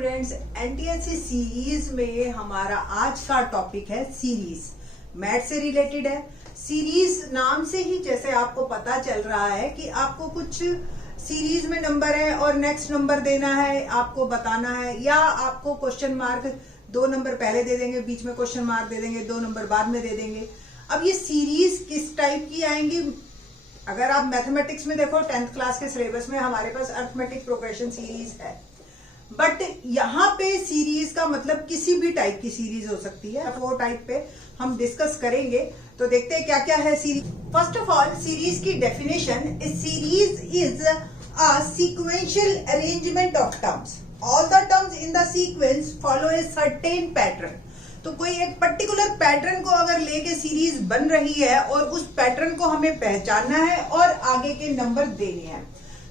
Students, NTSC series में हमारा आज का टॉपिक है सीरीज। मैथ से रिलेटेड है। सीरीज नाम से ही जैसे आपको पता चल रहा है कि आपको कुछ सीरीज में नंबर है और नेक्स्ट नंबर देना है, आपको बताना है, या आपको क्वेश्चन मार्क 2 नंबर पहले दे देंगे, बीच में क्वेश्चन मार्क दे देंगे, 2 नंबर बाद में दे देंगे। अब ये सीरीज किस टाइप की आएंगी? अगर आप मैथमेटिक्स में देखो 10th क्लास के सिलेबस में हमारे पास अरिथमेटिक प्रोग्रेशन सीरीज है, बट यहाँ पे सीरीज का मतलब किसी भी टाइप की सीरीज हो सकती है। 4 टाइप पे हम डिस्कस करेंगे, तो देखते हैं क्या क्या है series. First of all, series की definition, series is a sequential arrangement of terms. All the terms in the sequence follow a certain pattern. तो कोई एक पर्टिकुलर पैटर्न को अगर लेके सीरीज बन रही है और उस पैटर्न को हमें पहचानना है और आगे के नंबर देने हैं।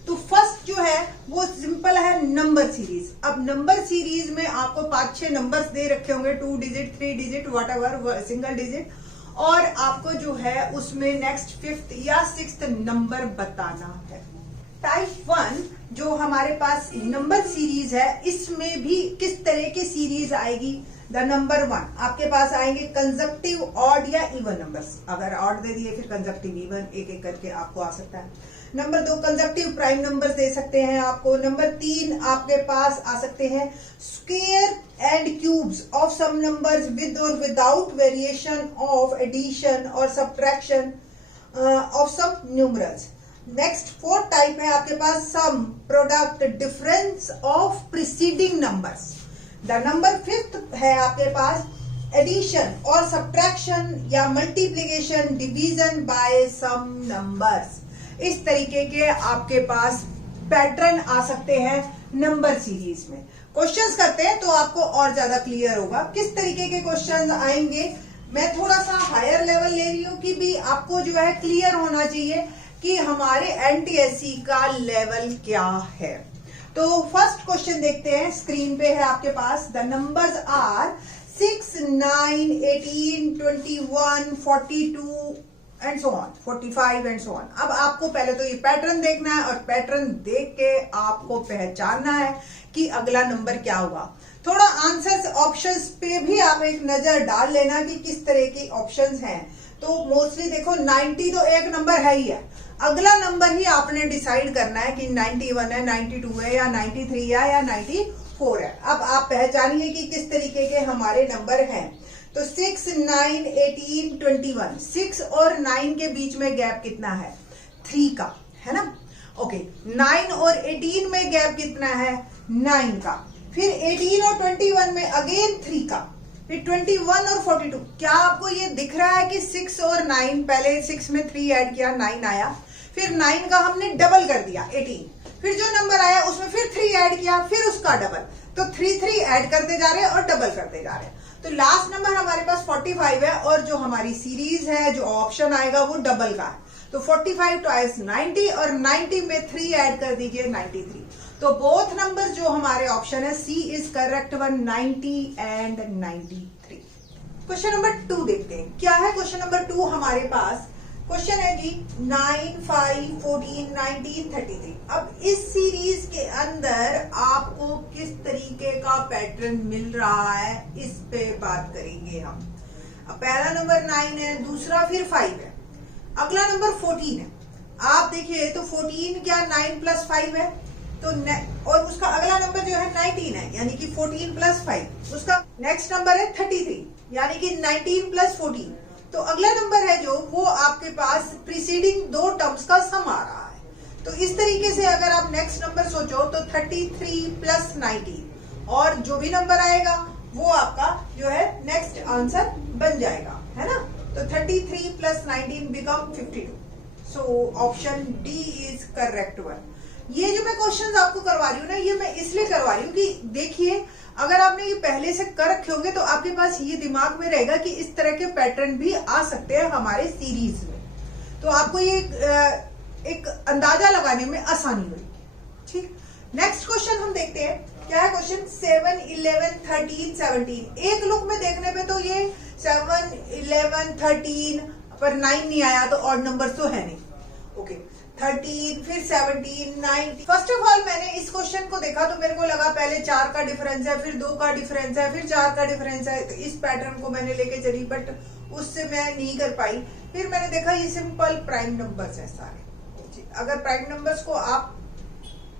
तो फर्स्ट जो है वो सिंपल है, नंबर सीरीज। अब नंबर सीरीज में आपको 5-6 नंबर्स दे रखे होंगे, 2 digit, 3 digit, what ever, single digit, और आपको जो है उसमें नेक्स्ट 5th या 6th नंबर बताना है। टाइप 1 जो हमारे पास नंबर सीरीज है, इसमें भी किस तरह की सीरीज आएगी? द नंबर 1 आपके पास आएंगे कंजक्टिव, ऑड या इवन नंबर्स। अगर ऑड दे दिए फिर कंजक्टिव, इवन, एक एक करके आपको आ सकता है। Number 2 conjunctive prime numbers they सकते हैं आपको। नंबर 3 आपके पास आ सकते हैं square and cubes of some numbers with और विदाउट वेरिएशन ऑफ एडिशन और subtraction of some numerals. Next 4th type है आपके पास sum, product, difference of preceding numbers. The number 5th है आपके पास एडिशन और सब्ट्रैक्शन या multiplication, division by some numbers. इस तरीके के आपके पास पैटर्न आ सकते हैं नंबर सीरीज में। क्वेश्चंस करते हैं तो आपको और ज्यादा क्लियर होगा किस तरीके के क्वेश्चंस आएंगे। मैं थोड़ा सा हायर लेवल ले रही हूं कि भी आपको जो है क्लियर होना चाहिए कि हमारे एनटीएससी का लेवल क्या है। तो फर्स्ट क्वेश्चन देखते हैं, स्क्रीन पे है आपके पास। The numbers are 6, 9, 18, 21, 42 and so on, 45 and so on. अब आपको पहले तो ये पैटर्न देखना है और पैटर्न देख के आपको पहचानना है कि अगला नंबर क्या होगा। थोड़ा आंसर्स ऑप्शंस पे भी आप एक नजर डाल लेना कि किस तरह की ऑप्शंस हैं। तो मोस्टली देखो 90 तो एक नंबर है ही है, अगला नंबर ही आपने डिसाइड करना है कि 91 है, 92 है, या 93 है, या 94 है। अब आप पहचानिए कि किस तरीके के हमारे नंबर हैं। तो 6, 9, 18, 21, 6 और 9 के बीच में गैप कितना है? 3 का, है ना? ओके, 9 और 18 में गैप कितना है? 9 का। फिर 18 और 21 में अगेन 3 का। फिर 21 और 42। क्या आपको ये दिख रहा है कि 6 और 9, पहले 6 में 3 ऐड किया, 9 आया, फिर 9 का हमने डबल कर दिया 18, फिर जो नंबर आया उसमें फिर 3 ऐड किया, फिर उसका डबल, तो 3 ऐड करते जा रहे हैं और डबल करते जा रहे हैं। तो लास्ट नंबर हमारे पास 45 है और जो हमारी सीरीज है, जो ऑप्शन आएगा वो डबल का है। तो 45 ट्वाइस 90 और 90 में 3 ऐड कर दीजिए, 93। तो बोथ नंबर जो हमारे ऑप्शन है, C is correct one, 90 and 93। Question number 2 देखते हैं क्या है। क्वेश्चन नंबर 2 हमारे पास क्वेश्चन है जी 9, 5, 14, 19, 33। अब इस सीरीज के अंदर आपको किस तरीके का पैटर्न मिल रहा है, इस पे बात करेंगे हम। अब पहला नंबर 9 है, दूसरा फिर 5 है, अगला नंबर 14 है। आप देखिए तो 14 क्या 9 + 5 है, तो और उसका अगला नंबर जो है 19 है, यानी कि 14 + 5। उसका नेक्स्ट नंबर है 33, यानी कि 19 + 14। तो अगला नंबर है जो वो आपके पास प्रीसीडिंग 2 टर्म्स का सम आ रहा है। तो इस तरीके से अगर आप नेक्स्ट नंबर सोचो तो 33 + 19, और जो भी नंबर आएगा वो आपका जो है नेक्स्ट आंसर बन जाएगा, है ना? तो 33 + 19 become 52। So option D is correct one. ये जो मैं क्वेश्चंस आपको करवा रही हूँ ना, ये मैं इसलिए करवा रही हूँ कि देखिए, अगर आपने ये पहले से कर रखे होंगे तो आपके पास ये दिमाग में रहेगा कि इस तरह के पैटर्न भी आ सकते हैं हमारे सीरीज में, तो आपको ये एक अंदाजा लगाने में आसानी होगी। ठीक, नेक्स्ट क्वेश्चन हम देखते हैं क्या है। क्वेश्चन 7, 11, 13, 17। एक लुक में देखने पे तो ये 7, 11, 13 पर 9 नहीं आया, तो ऑड नंबर तो है नहीं। ओके, 13, फिर 17, 19। फर्स्ट ऑफ ऑल मैंने इस क्वेश्चन को देखा तो मेरे को लगा पहले 4 का डिफरेंस है, फिर 2 का डिफरेंस है, फिर 4 का डिफरेंस है, तो इस पैटर्न को मैंने लेके चली, बट उससे मैं नहीं कर पाई। फिर मैंने देखा ये सिंपल प्राइम नंबर्स है सारे। अगर प्राइम नंबर्स को आप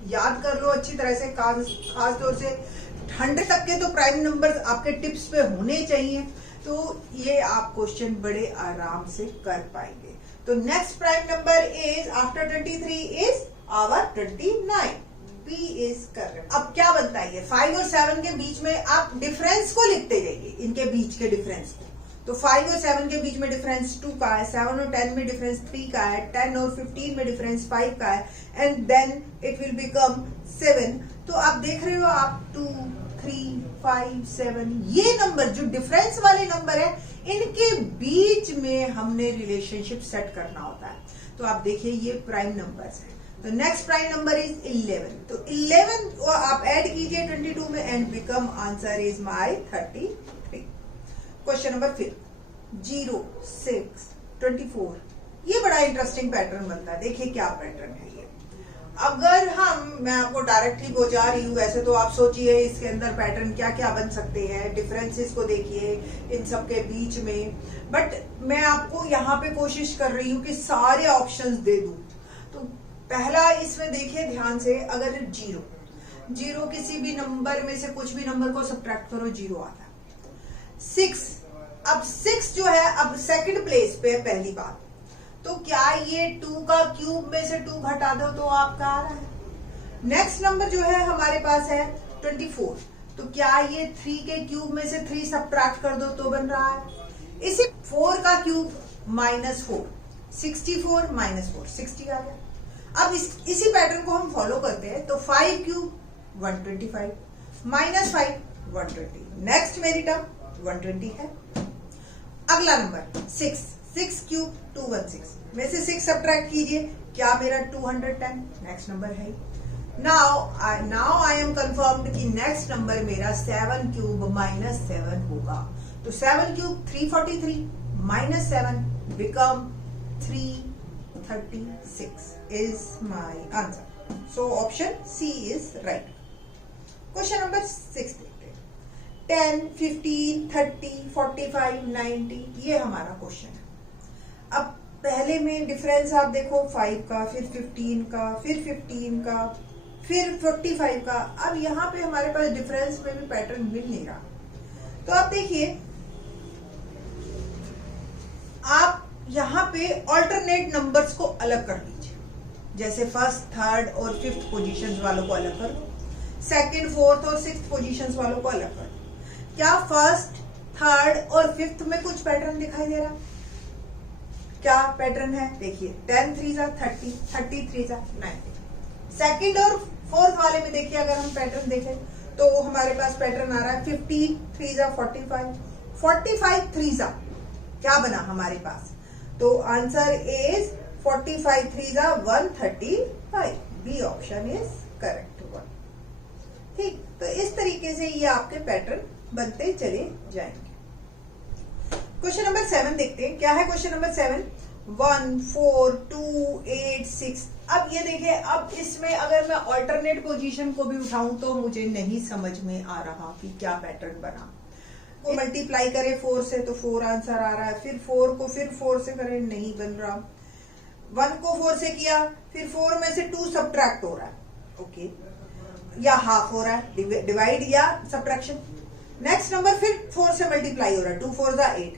याद कर लो अच्छी तरह से, खास तौर से 100 तक के तो प्राइम नंबर्स आपके टिप्स पे होने चाहिए, तो ये आप क्वेश्चन बड़े आराम से कर पाएंगे। तो next prime number is after 23 is our 29। B is correct. अब क्या बनता है, ये 5 और 7 के बीच में आप डिफरेंस को लिखते जाइए, इनके बीच के डिफरेंस को। तो 5 और 7 के बीच में डिफरेंस 2 का है, 7 और 10 में डिफरेंस 3 का है, 10 और 15 में डिफरेंस 5 का है, and then it will become 7। तो आप देख रहे हो, आप 2, 3, 5, 7 ये नंबर जो डिफरेंस वाले नंबर है, इनके बीच में हमने रिलेशनशिप सेट करना होता है। तो आप देखिए ये प्राइम नंबर्स है। तो नेक्स्ट प्राइम नंबर इज 11। तो 11 आप ऐड कीजिए 22 में and become answer is my 33। Question number 5, 0, 6, 24। ये बड़ा इंटरेस्टिंग पैटर्न बनता है। देखिए क्या पैटर्न है ये। अगर मैं आपको डायरेक्टली पहुंचा रही हूँ, वैसे तो आप सोचिए इसके अंदर पैटर्न क्या क्या बन सकते हैं, डिफरेंसेस को देखिए इन सब के बीच में, बट मैं आपको यहाँ पे कोशिश कर रही हूँ कि सारे ऑप्शंस दे दूं। तो पहला इसमें देखिए ध्यान से, अगर 0 किसी भी नंबर में से कुछ भी नंबर को सब्ट्रैक्ट करो, 0 आता है। 6, अब 6 जो है अब सेकंड प्लेस पे है पहली बात, तो क्या ये 2 का क्यूब में से 2 घटा दो तो आपका आ रहा है। नेक्स्ट नंबर जो है हमारे पास है 24, तो क्या ये 3 के क्यूब में से 3 सब्ट्रैक्ट कर दो तो बन रहा है। इसी 4 का क्यूब -4, 64 -4, 60 आ गया। अब इसी पैटर्न को हम फॉलो करते हैं, तो 5 क्यूब 125, -5 120, नेक्स्ट मेरी टर्म 120 है। अगला नंबर 6 क्यूब 216 में से 6 सब्ट्रैक्ट कीजिए, क्या मेरा 210 नेक्स्ट नंबर है। नाउ आई एम कंफर्म्ड कि नेक्स्ट नंबर मेरा 7 क्यूब -7 होगा। तो 7 cube 343 -7 become 336 is my answer. So option C is right. Question number 6 10, 15, 30, 45, 90 ये हमारा क्वेश्चन है। अब पहले में डिफरेंस आप देखो 5 का, फिर 15 का, फिर 15 का, फिर 45 का। अब यहाँ पे हमारे पास डिफरेंस में भी पैटर्न मिल नहीं रहा। तो आप देखिए, आप यहाँ पे ऑल्टरनेट नंबर्स को अलग कर लीजिए, जैसे फर्स्ट, थर्ड और फिफ्थ पोजीशंस वालों को अलग कर दो, सेकंड, फोर्थ और सिक्स्थ पोजीशंस वालों को अलग कर दो। क्या फर्स्ट, थर्ड और फिफ्थ में कुछ पैटर्न दिखाई दे रहा? क्या पैटर्न है? देखिए 10 3 30, 30 3 90। सेकंड और फोर्थ वाले में देखिए, अगर हम पैटर्न देखें तो हमारे पास पैटर्न आ रहा है 50 3 45, 45 3 क्या बना हमारे पास? तो answer is 45 3 135। B option is correct one. ठीक, तो इस तरीके से ये आपके पैटर्न बनते चले जाएंगे। क्वेश्चन नंबर 7 देखते हैं, क्या है क्वेश्चन नंबर 7? 1 4 2 8 6। अब ये देखिए, अब इसमें अगर मैं ऑल्टरनेट पोजीशन को भी उठाऊं तो मुझे नहीं समझ में आ रहा कि क्या पैटर्न बना। वो मल्टीप्लाई करे 4 से तो 4 आंसर आ रहा है, फिर 4 को फिर 4 से करें, नहीं बन रहा। 1 को 4 से किया, फिर 4 में से 2 सब्ट्रैक्ट हो रहा है, ओके, या हाफ हो रहा है, डिवाइड या सब्ट्रैक्शन। नेक्स्ट नंबर फिर 4 से मल्टीप्लाई हो रहा है, 2 4 8।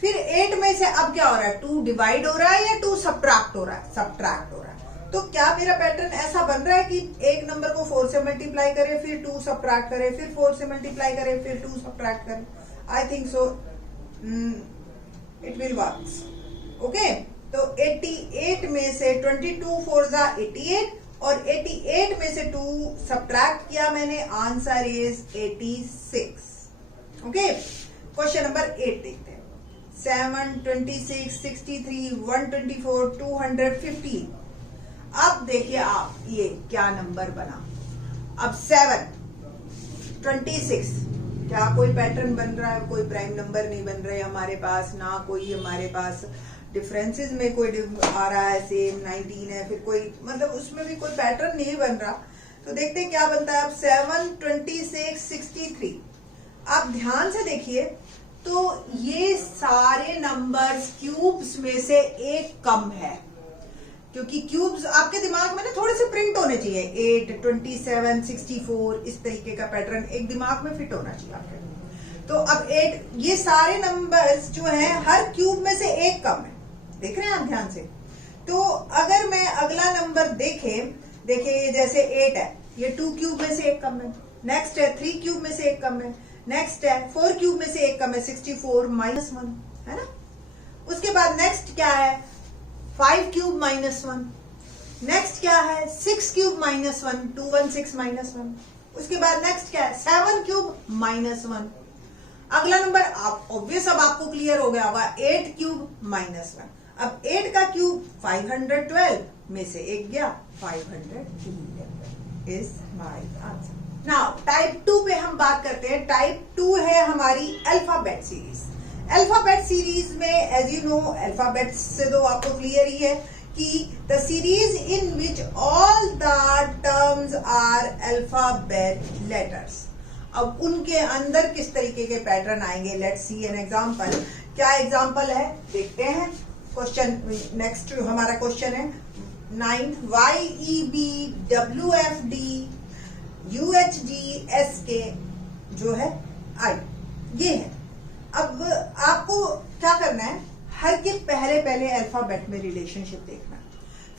फिर 8 में से अब क्या हो रहा है? 2 डिवाइड हो रहा है या 2 सब्ट्रैक्ट हो रहा है? सब्ट्रैक्ट हो रहा है। तो क्या मेरा पैटर्न ऐसा बन रहा है कि एक नंबर को 4 से मल्टीप्लाई करे, फिर 2 सब्ट्रैक्ट करे, फिर 4 से मल्टीप्लाई करे, फिर 2 सब्ट्रैक्ट करे? I think so it will works. Okay, तो 88 में से 22 4 88 और 88 में से 2 सब्ट्रैक्ट किया मैंने, answer is 86। Okay, question number 8 देखते हैं। 7 26 63 124 215। अब देखिए आप ये क्या नंबर बना। अब 7 26, क्या कोई पैटर्न बन रहा है? कोई प्राइम नंबर नहीं बन रहे हमारे पास, ना कोई हमारे पास डिफरेंसेस में कोई आ रहा है, सेम 19 है, फिर कोई मतलब उसमें भी कोई पैटर्न नहीं बन रहा। तो देखते हैं क्या बनता है। अब 7, 26, 63, आप ध्यान से देखिए तो ये सारे नंबर्स क्यूब्स में से एक कम है, क्योंकि क्यूब्स आपके दिमाग में ना थोड़े से प्रिंट होने चाहिए। 8, 27, 64 इस तरीके का पैटर्न एक दिमाग में फिट होना चाहिए आपके। तो अब 8, ये सारे नंबर्स जो हैं हर क्यूब में से एक कम है, देख रहे हैं आप ध्यान से। तो अगर मैं अगला नंबर देखिए जैसे 8 है, ये 2 क्यूब में से एक कम है। नेक्स्ट है 3 क्यूब में से एक कम है। नेक्स्ट है 4 क्यूब में से एक कम है, 64 -1 है ना। उसके बाद नेक्स्ट क्या है, 5 क्यूब -1। नेक्स्ट क्या है, 6 क्यूब -1, 216 -1। उसके बाद नेक्स्ट क्या है, 7 क्यूब -1। अगला नंबर आप ऑब्वियस अब आपको क्लियर हो गया होगा, 8 क्यूब -1। अब 8 का क्यूब 512 में से एक गया, 511 is my answer. Now type 2 पे हम बात करते हैं। टाइप 2 है हमारी अल्फाबेट सीरीज। अल्फाबेट सीरीज में एज यू नो, अल्फाबेट से तो आपको क्लियर ही है कि the series in which all the terms are alphabet letters. अब उनके अंदर किस तरीके के पैटर्न आएंगे, लेट्स सी एन एग्जांपल। क्या एग्जांपल है देखते हैं। क्वेश्चन नेक्स्ट हमारा क्वेश्चन है 9th, YEB WFD UHG SK जो है I, ये है। अब आपको क्या करना है, हर के पहले अल्फाबेट में रिलेशनशिप देखना है,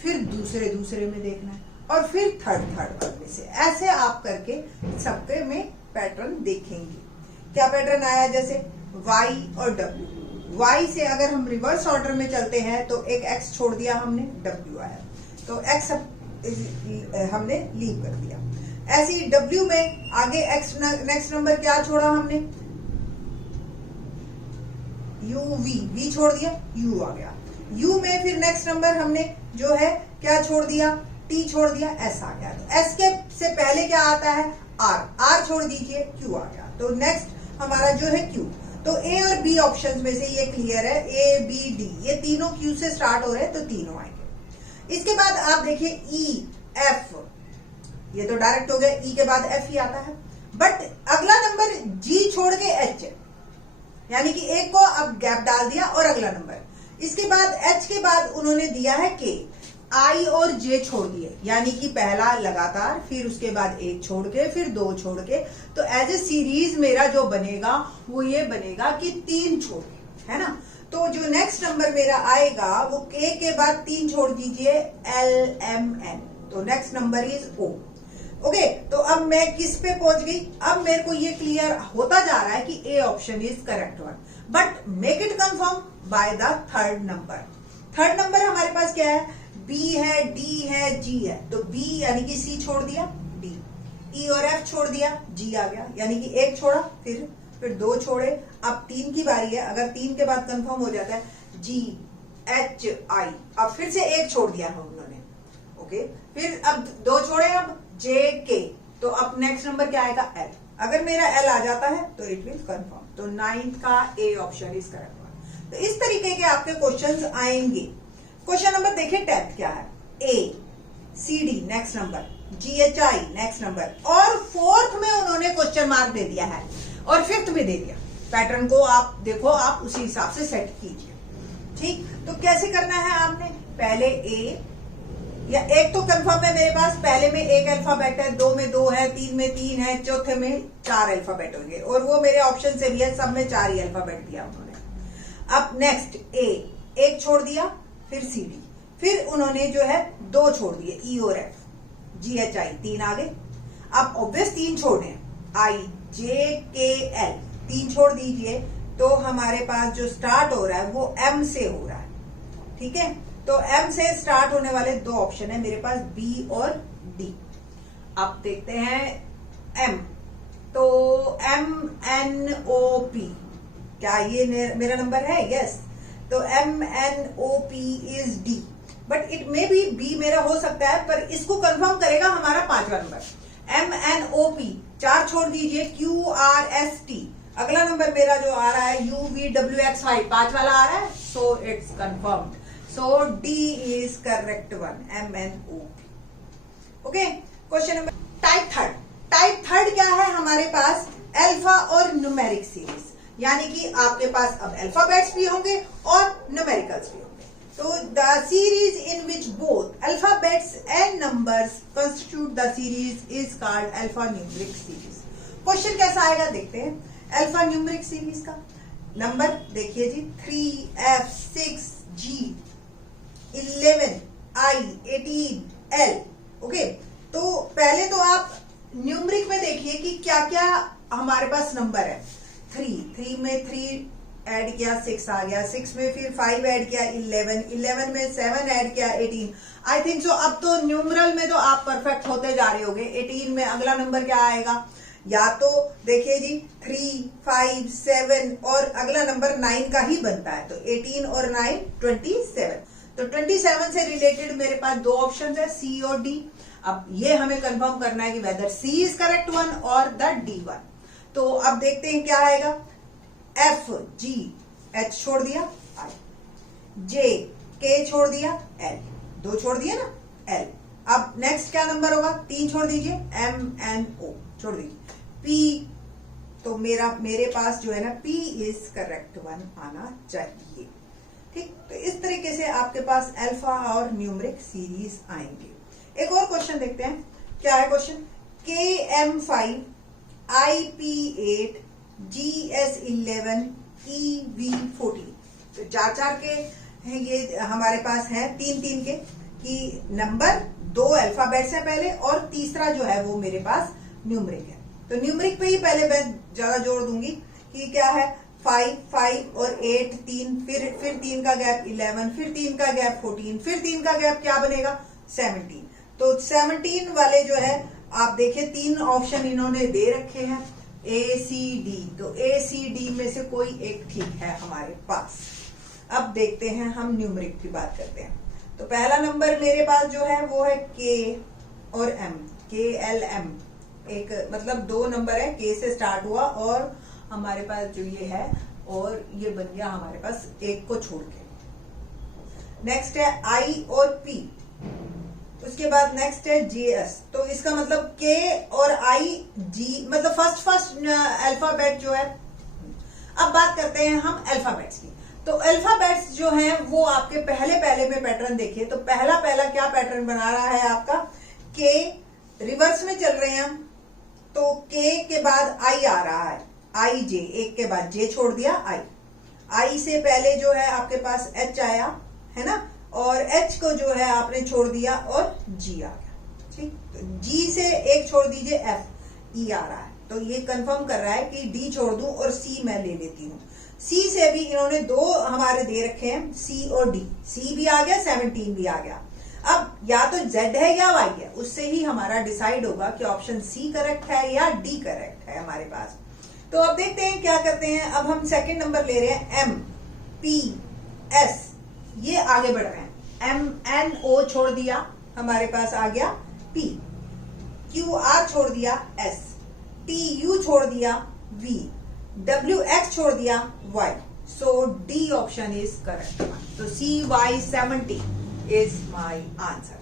फिर दूसरे में देखना है, और फिर थर्ड में से, ऐसे आप करके सबके में पैटर्न देखेंगे। क्या पैटर्न आया, जैसे Y और W। Y से अगर हम रिवर्स ऑर्डर में चलते हैं तो एक X छोड़ दिया हमने, W आया, तो X हमने लीव कर दिया। ऐसे ही W में आगे X नेक्स्ट नंबर क्या छोड़ा हमने, V छोड़ दिया, U आ गया। U में फिर नेक्स्ट नंबर हमने जो है क्या छोड़ दिया, T छोड़ दिया, S आ गया। तो S के से पहले क्या आता है, R छोड़ दीजिए, Q आ गया। तो नेक्स्ट हमारा जो है Q। तो A और B ऑप्शंस में से ये क्लियर है, A B D ये तीनों Q से स्टार्ट हो रहे हैं, तो तीनों आएंगे। इसके बाद आप देखिए E F, ये तो डायरेक्ट हो गया, E के बाद F ही आता है। बट अगला नंबर G छोड़ के H है, यानी कि एक को अब गैप डाल दिया और अगला नंबर। इसके बाद H के बाद उन्होंने दिया है K, I और J छोड़ दिए, यानी कि पहला लगातार, फिर उसके बाद एक छोड़ के, फिर 2 छोड़ के। तो एज ए सीरीज मेरा जो बनेगा वो ये बनेगा कि 3 छोड़ के, है ना। तो जो नेक्स्ट नंबर मेरा आएगा वो K के बाद 3 छोड़ दीजिए, LMN। तो next number is O। Okay, तो अब मैं किस पे पहुंच गई, अब मेरे को ये क्लियर होता जा रहा है कि A option is correct one. But make it confirm by the third number. Third number हमारे पास क्या है, B है, D है, G है। तो B यानी कि C छोड़ दिया, D, E और F छोड़ दिया, G आ गया, यानी कि एक छोड़ा, फिर 2 छोड़े, अब 3 की बारी है। अगर 3 के बाद कंफर्म हो जाता है G H I, अब फिर से एक छोड़ दिया है उन्होंने। ओके, फिर अब 2 छोड़े, अब J K, तो अब नेक्स्ट नंबर क्या आएगा, L। अगर मेरा L आ जाता है तो इट विल कंफर्म। तो 9th का A ऑप्शन इज करेक्ट। तो इस तरीके के आपके क्वेश्चंस आएंगे। क्वेश्चन नंबर देखिए 10th क्या है, A C D next number, G H I next number, और 4th में उन्होंने क्वेश्चन मार्क दे दिया है और 5th में दे दिया। पैटर्न को आप देखो, आप उसी हिसाब से सेट कीजिए। ठीक, तो कैसे करना है आपने, पहले A या एक तो कंफर्म है मेरे पास, पहले में एक अल्फाबेट है, 2 में 2 है, 3 में 3 है, चौथे में 4 अल्फाबेट होंगे, और वो मेरे ऑप्शन से भी है, सब में 4 ही अल्फाबेट दिया उन्होंने। अब नेक्स्ट A एक छोड़ दिया, फिर C D, फिर उन्होंने जो है 2 छोड़ दिए, E और F, G H I 3 आ गए। अब ऑब्वियस 3 छोड़े, I J K L 3 छोड़ दीजिए, तो हमारे पास जो स्टार्ट हो रहा है वो M से हो रहा है। ठीक है, तो M से स्टार्ट होने वाले 2 ऑप्शन है मेरे पास, B और D। अब देखते हैं M, तो MNOP, क्या ये मेरा नंबर है, यस। तो MNOP is D, but it may be B मेरा हो सकता है, पर इसको कंफर्म करेगा हमारा 5वां नंबर। MNOP 4 छोड़ दीजिए, QRST, अगला नंबर मेरा जो आ रहा है UVWXY 5 वाला आ रहा है, so it's confirmed, so D is correct one, MNO। Okay, question number type third क्या है हमारे पास? अल्फा और न्यूमेरिक सीरीज, यानी कि आपके पास अब अल्फाबेट्स भी होंगे और न्यूमेरिकल्स भी होंगे। तो the series in which both alphabets and numbers constitute the series is called alpha numeric series. Question कैसा आएगा देखते हैं। अल्फा न्यूमेरिक सीरीज का नंबर देखिए जी, 3F 6G 11 I 18 L। Okay, तो पहले तो आप न्यूमेरिक में देखिए कि क्या क्या हमारे पास नंबर है। 3 में 3 ऐड किया 6 आ गया, 6 में फिर 5 ऐड किया 11 में 7 ऐड किया 18। आई थिंक सो अब तो न्यूमरल में तो आप परफेक्ट होते जा रहे होगे। 18 में अगला नंबर क्या आएगा? या तो देखिए जी 3, 5, 7 और अगला नंबर 9 का ही बनता है, तो 18 और 9 27। तो 27 से रिलेटेड मेरे पास दो ऑप्शन है, C और D। अब ये हमें कंफर्म करना है कि whether C is correct one और द D वन। तो अब देखते हैं क्या आएगा। F G H छोड़ दिया I, J K छोड़ दिया L, 2 छोड़ दिया ना L। अब नेक्स्ट क्या नंबर होगा? 3 छोड़ दीजिए, M N O छोड़ दीजिए, P। तो मेरे पास जो है ना P इज करेक्ट वन आना चाहिए। ठीक, तो इस तरीके से आपके पास अल्फा और न्यूमेरिक सीरीज आएंगे। एक और क्वेश्चन देखते हैं, क्या है question? KM5 IP8 GS11 EV14। तो 4 के हैं ये हमारे पास है, 3 के कि नंबर 2 अल्फाबेट्स है पहले और तीसरा जो है वो मेरे पास न्यूमेरिक है। तो न्यूमेरिक पे ही पहले मैं ज्यादा जोर दूंगी कि क्या है 5 और 8 3, फिर 3 का गैप 11, फिर 3 का गैप 14, फिर 3 का गैप क्या बनेगा 17। तो 17 वाले जो है आप देखिए 3 ऑप्शन इन्होंने दे रखे हैं ACD। तो ACD में से कोई एक ठीक है हमारे पास। अब देखते हैं हम न्यूमेरिक की बात करते हैं। तो पहला नंबर मेरे पास जो है वो है K और M, KLM। एक मतलब 2 नंबर है, K से स्टार्ट हुआ और हमारे पास जो ये है और ये बन गया हमारे पास एक को छोड़ के। नेक्स्ट है I और P, उसके बाद नेक्स्ट है JS। तो इसका मतलब K और I G मतलब फर्स्ट अल्फाबेट जो है। अब बात करते हैं हम अल्फाबेट्स की। तो अल्फाबेट्स जो हैं वो आपके पहले में पैटर्न देखिए। तो पहला क्या पैटर्न बना रहा है आपका? K रिवर्स में चल रहे हैं हम, तो K के बाद I आ रहा है, I J, एक के बाद J छोड़ दिया I से पहले जो है आपके पास H आया है ना, और H को जो है आपने छोड़ दिया और G आ गया। ठीक, तो G से एक छोड़ दीजिए F, E आ रहा है। तो ये कंफर्म कर रहा है कि D छोड़ दूं और C मैं ले लेती हूँ। C से भी इन्होंने 2 हमारे दे रखे हैं, C और D। C भी आ गया, 17 भी आ गया। अब या तो Z है या Y है, उससे ही हमारा डिसाइड होगा कि ऑप्शन C करेक्ट है या D करेक्ट है हमारे पास। तो अब देखते हैं क्या करते हैं। अब हम सेकंड नंबर ले रहे हैं M P S, ये आगे बढ़ रहे हैं। M N O छोड़ दिया, हमारे पास आ गया P, Q R छोड़ दिया S, T U छोड़ दिया V, W X छोड़ दिया Y। So D option is correct. तो CY 70 is my answer.